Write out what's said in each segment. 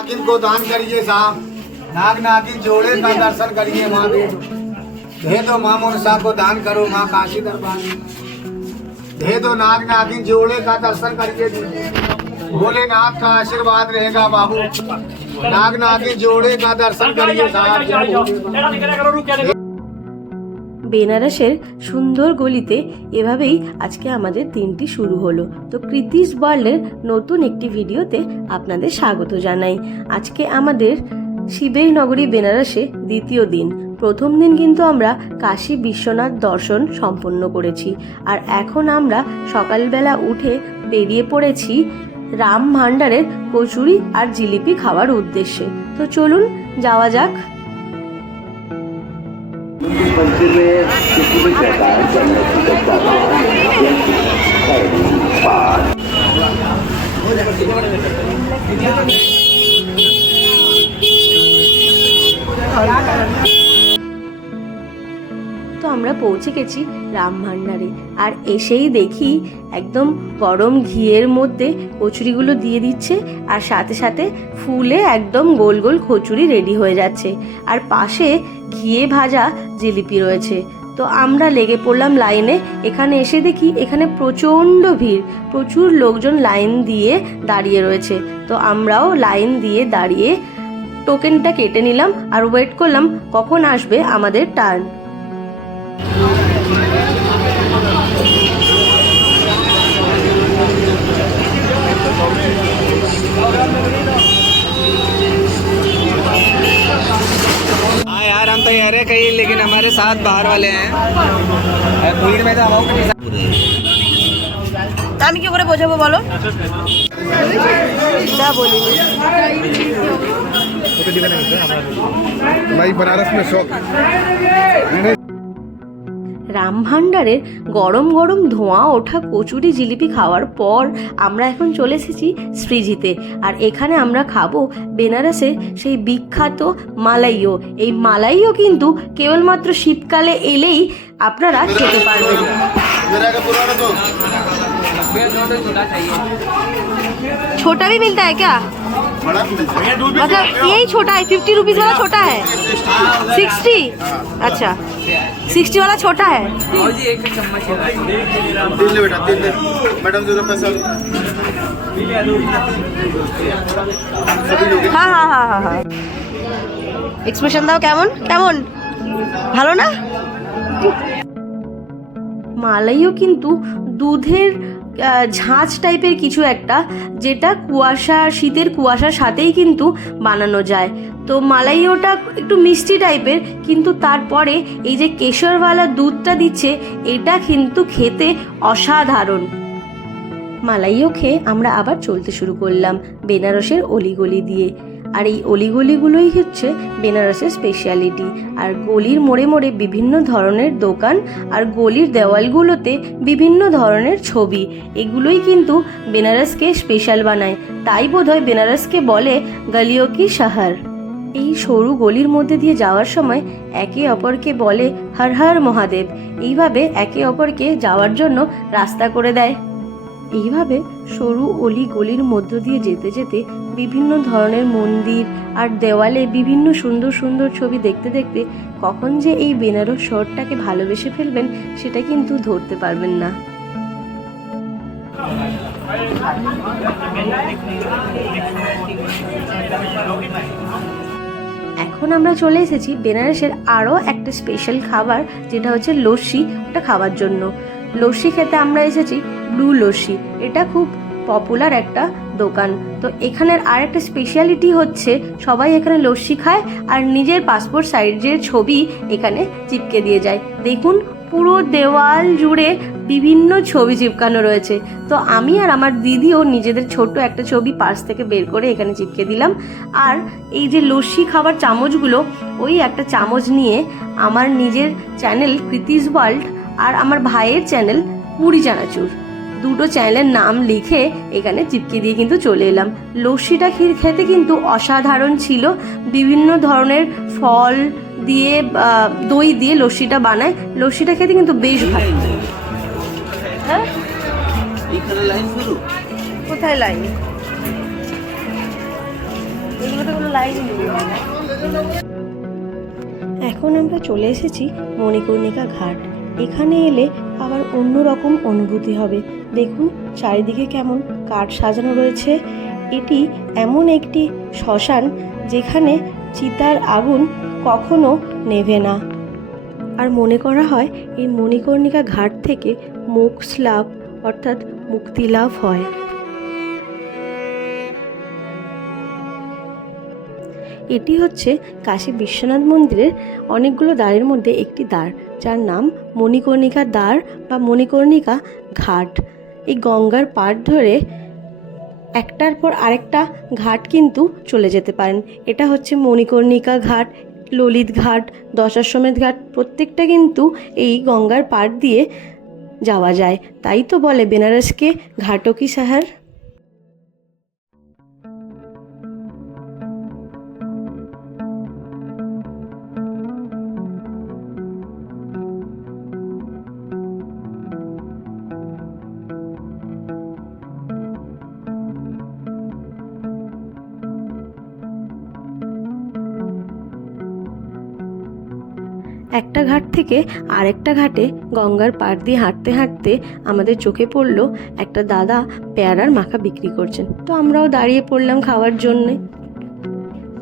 नागिन को दान करिए साहब। नाग नागिन जोड़े का दर्शन करिए माँ दे दो माँ मनसा को दान करो माँ काशी दरबार दे दो नाग नागिन जोड़े का दर्शन करिए भोलेनाथ का आशीर्वाद रहेगा बाबू। नाग नागिन जोड़े का दर्शन करिए साहब। বেনারসের সুন্দর গলিতে এভাবেই আজকে আমাদের দিনটি শুরু হলো। তো কৃতিশ ওয়ার্ল্ডের নতুন একটি ভিডিওতে আপনাদের স্বাগত জানাই। আজকে আমাদের শিবের নগরী বেনারসে দ্বিতীয় দিন। প্রথম দিন কিন্তু আমরা কাশী বিশ্বনাথ দর্শন সম্পন্ন করেছি। আর এখন আমরা সকালবেলা উঠে বেরিয়ে পড়েছি রাম ভাণ্ডারের কচুরি আর জিলিপি খাওয়ার উদ্দেশ্যে। তো চলুন যাওয়া যাক। পৃথিবীর পৃথিবী দেখার জন্য Thank you. তো আমরা পৌঁছে গেছি রাম ভান্ডারে। আর এসেই দেখি একদম গরম ঘিয়ের মধ্যে কচুরিগুলো দিয়ে দিচ্ছে আর সাথে সাথে ফুলে একদম গোল গোল কচুরি রেডি হয়ে যাচ্ছে। আর পাশে ঘিয়ে ভাজা জিলিপি রয়েছে। তো আমরা লেগে পড়লাম লাইনে। এখানে এসে দেখি এখানে প্রচণ্ড ভিড়। প্রচুর লোকজন লাইন দিয়ে দাঁড়িয়ে রয়েছে। তো আমরাও লাইন দিয়ে দাঁড়িয়ে টোকেনটা কেটে নিলাম আর ওয়েট করলাম কখন আসবে আমাদের টার্ন। हाँ यार हम तो यार है कहीं लेकिन हमारे साथ बाहर वाले हैं भीड़ में तो हम नहीं আমি কি করে বোঝাবো বলো যা বলিনি भाई बनारस में शौक রাম ভাণ্ডারের গরম গরম ধোঁয়া ওঠা কচুরি জিলিপি খাওয়ার পর আমরা এখন চলে এসেছি শ্রীজিতে আর এখানে আমরা খাবো বেনারসের সেই বিখ্যাত মালাইও এই মালাইও কিন্তু কেবলমাত্র শীতকালে এলেই আপনারা খেতে পারবেন छोटा भी मिलता है क्या मतलब यही छोटा है फिफ्टी रुपीज वाला छोटा है सिक्सटी अच्छा सिक्सटी वाला छोटा है दिल ले बेटा दिल ले मैडम दे दो पैसा হ্যাঁ হ্যাঁ হ্যাঁ হ্যাঁ হ্যাঁ এক্সপ্রেশন দাও কেমন কেমন ভালো না মালাইও কিন্তু দুধের ঝাঁঝ টাইপের কিছু একটা যেটা কুয়াশা, শীতের কুয়াশার সাথেই কিন্তু বানানো যায়। তো মালাইওটা একটু মিষ্টি টাইপের, কিন্তু তারপরে এই যে কেশরওয়ালা দুধটা দিচ্ছে, এটা কিন্তু খেতে অসাধারণ। মালাইও খেয়ে আমরা আবার চলতে শুরু করলাম বেনারসের অলিগলি দিয়ে। আর এই অলিগলিগুলোই হচ্ছে বেনারসের স্পেশালিটি আর গলির মোড়ে মোড়ে বিভিন্ন ধরনের দোকান আর গলির দেওয়ালগুলোতে বিভিন্ন ধরনের ছবি। এগুলোই কিন্তু বেনারসকে স্পেশাল বানায়। তাই বোধহয় বেনারসকে বলে গলিও কি শহর এই সরু গলির মধ্যে দিয়ে যাওয়ার সময় একে অপরকে বলে হর হর মহাদেব। এইভাবে একে অপরকে যাওয়ার জন্য রাস্তা করে দেয়। এইভাবে সরু অলি গলির মধ্য দিয়ে যেতে যেতে বিভিন্ন ধরনের মন্দির আর দেওয়ালে বিভিন্ন সুন্দর সুন্দর ছবি দেখতে দেখতে কখন যে এই বেনারস শহরটাকে ভালোবেসে ফেলবেন, সেটা কিন্তু ধরতে পারবেন না। এখন আমরা চলে এসেছি বেনারসের আরও একটা স্পেশাল খাবার, যেটা হচ্ছে লস্যি, ওটা খাওয়ার জন্য। লস্যি খেতে আমরা এসেছি ব্লু লস্যি। এটা খুব পপুলার একটা দোকান। তো এখানের আর একটা স্পেশালিটি হচ্ছে সবাই এখানে লস্যি খায় আর নিজের পাসপোর্ট সাইজের ছবি এখানে চিপকে দিয়ে যায়। দেখুন, পুরো দেওয়াল জুড়ে বিভিন্ন ছবি চিপকানো রয়েছে। তো আমি আর আমার দিদিও নিজেদের ছোট একটা ছবি পার্স থেকে বের করে এখানে চিপকে দিলাম। আর এই যে লস্যি খাবার চামচগুলো, ওই একটা চামচ নিয়ে আমার নিজের চ্যানেল কৃতিস ওয়ার্ল্ড আর আমার ভাইয়ের চ্যানেল মুড়ি চানাচুর। দুটো চ্যানেলের নাম লিখে এখানে চিপকে দিয়ে কিন্তু চলে এলাম। লস্যিটা ক্ষীর খেতে কিন্তু অসাধারণ ছিল। বিভিন্ন ধরনের ফল দিয়ে দই দিয়ে লস্যিটা বানায়। লস্যিটা খেতে কিন্তু বেশ ভালো হ্যাঁ? কোথায় লাইন? এখন আমরা চলে এসেছি মণিকর্ণিকা ঘাট। এখানে এলে আবার অন্য রকম অনুভূতি হবে। দেখুন, চারিদিকে কেমন কাঠ সাজানো রয়েছে। এটি এমন একটি শ্মশান যেখানে চিতার আগুন কখনো নেভে না। আর মনে করা হয়, এই মণিকর্ণিকা ঘাট থেকে মোক্ষ লাভ অর্থাৎ মুক্তি লাভ হয়। এটি হচ্ছে কাশী বিশ্বনাথ মন্দিরের অনেকগুলো দ্বারের মধ্যে একটি দ্বার। যার নাম মণিকর্ণিকা দ্বার বা মণিকর্ণিকা ঘাট। এই গঙ্গার পাড় ধরে একটার পর আরেকটা ঘাট কিন্তু চলে যেতে পারেন। এটা হচ্ছে মণিকর্ণিকা ঘাট, ললিত ঘাট, দশাশ্বমেধ ঘাট, প্রত্যেকটা কিন্তু এই গঙ্গার পাড় দিয়ে যাওয়া যায়। তাই তো বলে বেনারসকে ঘাটও কি একটা ঘাট থেকে আরেকটা ঘাটে গঙ্গার পাড় দিয়ে হাঁটতে হাঁটতে আমাদের চোখে পড়ল একটা দাদা পেয়ারার মাখা বিক্রি করছেন। তো আমরাও দাঁড়িয়ে পড়লাম খাওয়ার জন্যে।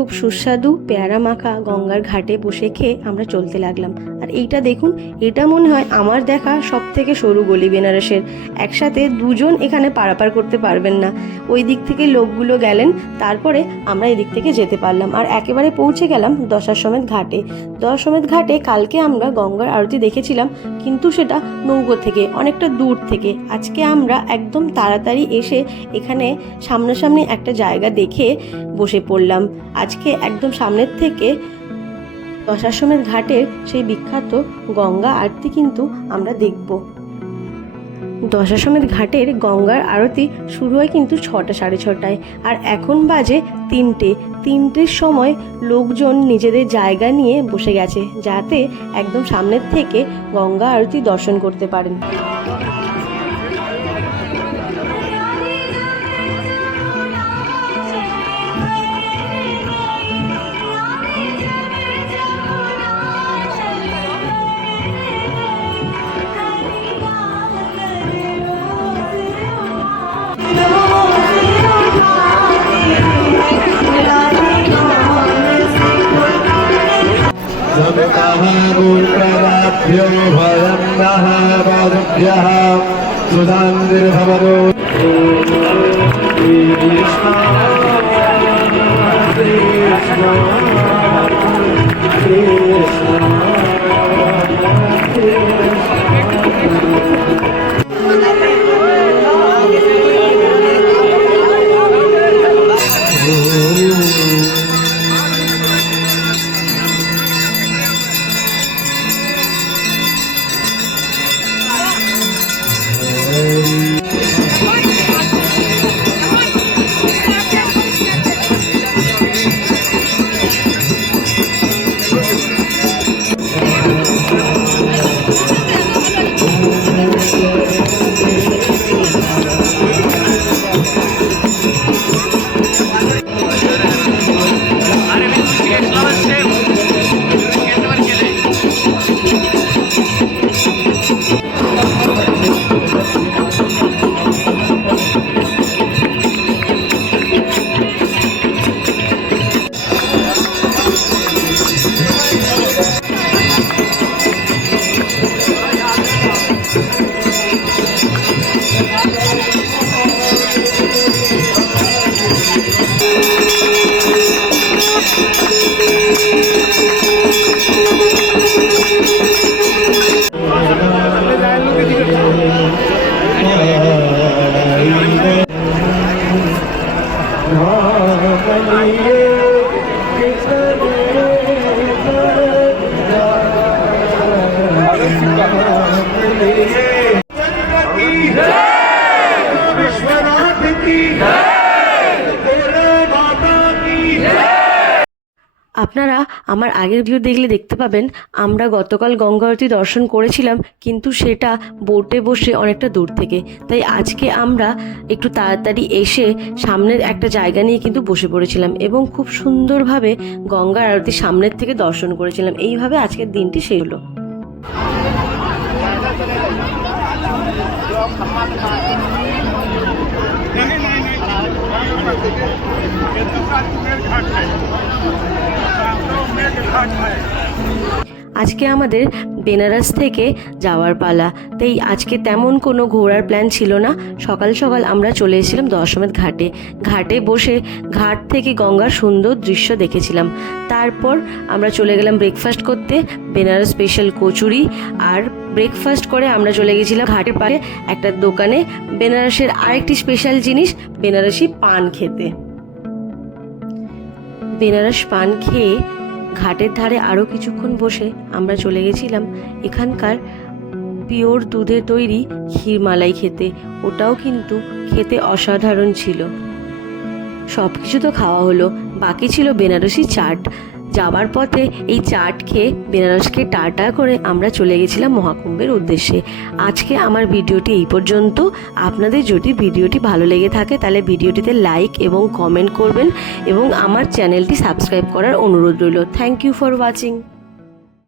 খুব সুস্বাদু পেয়ারা মাখা গঙ্গার ঘাটে বসে খেয়ে আমরা চলতে লাগলাম। আর এইটা দেখুন, এটা মনে হয় আমার দেখা সব থেকে সরু গলি বেনারসের। একসাথে দুজন এখানে পারাপার করতে পারবেন না। ওই দিক থেকে লোকগুলো গেলেন, তারপরে আমরা এদিক থেকে যেতে পারলাম। আর একেবারে পৌঁছে গেলাম দশাশ্বমেধ ঘাটে। দশাশ্বমেধ ঘাটে কালকে আমরা গঙ্গার আরতি দেখেছিলাম, কিন্তু সেটা নৌকো থেকে, অনেকটা দূর থেকে। আজকে আমরা একদম তাড়াতাড়ি এসে এখানে সামনাসামনি একটা জায়গা দেখে বসে পড়লাম। আজকে একদম সামনের থেকে দশাশ্বমেধ ঘাটের সেই বিখ্যাত গঙ্গা আরতি কিন্তু আমরা দেখব। দশাশ্বমেধ ঘাটের গঙ্গার আরতি শুরু হয় কিন্তু ছটা, সাড়ে ছটায়। আর এখন বাজে তিনটে। তিনটের সময় লোকজন নিজেদের জায়গা নিয়ে বসে গেছে, যাতে একদম সামনের থেকে গঙ্গা আরতি দর্শন করতে পারেন। समतः गुरुप्रदाभ्यो भवन्तः पादभ्यः सुधान्तिर्भवतो कृष्ण कृष्ण कृष्ण আমার আগের ভিডিও দেখলে দেখতে পাবেন, আমরা গতকাল গঙ্গা আরতি দর্শন করেছিলাম, কিন্তু সেটা বোটে বসে অনেকটা দূর থেকে। তাই আজকে আমরা একটু তাড়াতাড়ি এসে সামনের একটা জায়গা নিয়ে কিন্তু বসে পড়েছিলাম এবং খুব সুন্দরভাবে গঙ্গার আরতি সামনের থেকে দর্শন করেছিলাম। এইভাবে আজকের দিনটি সেই হলো। আজকে আমাদের বেনারস থেকে যাওয়ার পালা। তাই আজকে তেমন কোনো ঘোরার প্ল্যান ছিল না। সকাল সকাল আমরা চলে এসেছিলাম দশমের ঘাটে। ঘাটে বসে ঘাট থেকে গঙ্গার সুন্দর দৃশ্য দেখেছিলাম। তারপর আমরা চলে গেলাম ব্রেকফাস্ট করতে, বেনারস স্পেশাল কচুরি আর ব্রেকফাস্ট করে আমরা চলে গেছিলাম ঘাটের পাড়ে একটা দোকানে। বেনারসের আরেকটি স্পেশাল জিনিস, বেনারসি পান খেতে। বেনারস পান খেয়ে ঘাটের ধারে আরও কিছুক্ষণ বসে আমরা চলে গেছিলাম এখানকার পিওর দুধে তৈরি ক্ষীরমালাই খেতে। ওটাও কিন্তু খেতে অসাধারণ ছিল। সব কিছু তো খাওয়া হলো। বাকি ছিল বেনারসি চাট। যাবার পথে এই চাট খেয়ে বেনারসকে টাটা করে আমরা চলে গেছিলাম মহাকুম্ভের উদ্দেশ্যে। আজকে আমার ভিডিওটি এই পর্যন্ত। আপনাদের যদি ভিডিওটি ভালো লেগে থাকে, তাহলে ভিডিওটিতে লাইক এবং কমেন্ট করবেন এবং আমার চ্যানেলটি সাবস্ক্রাইব করার অনুরোধ রইল। Thank you for watching.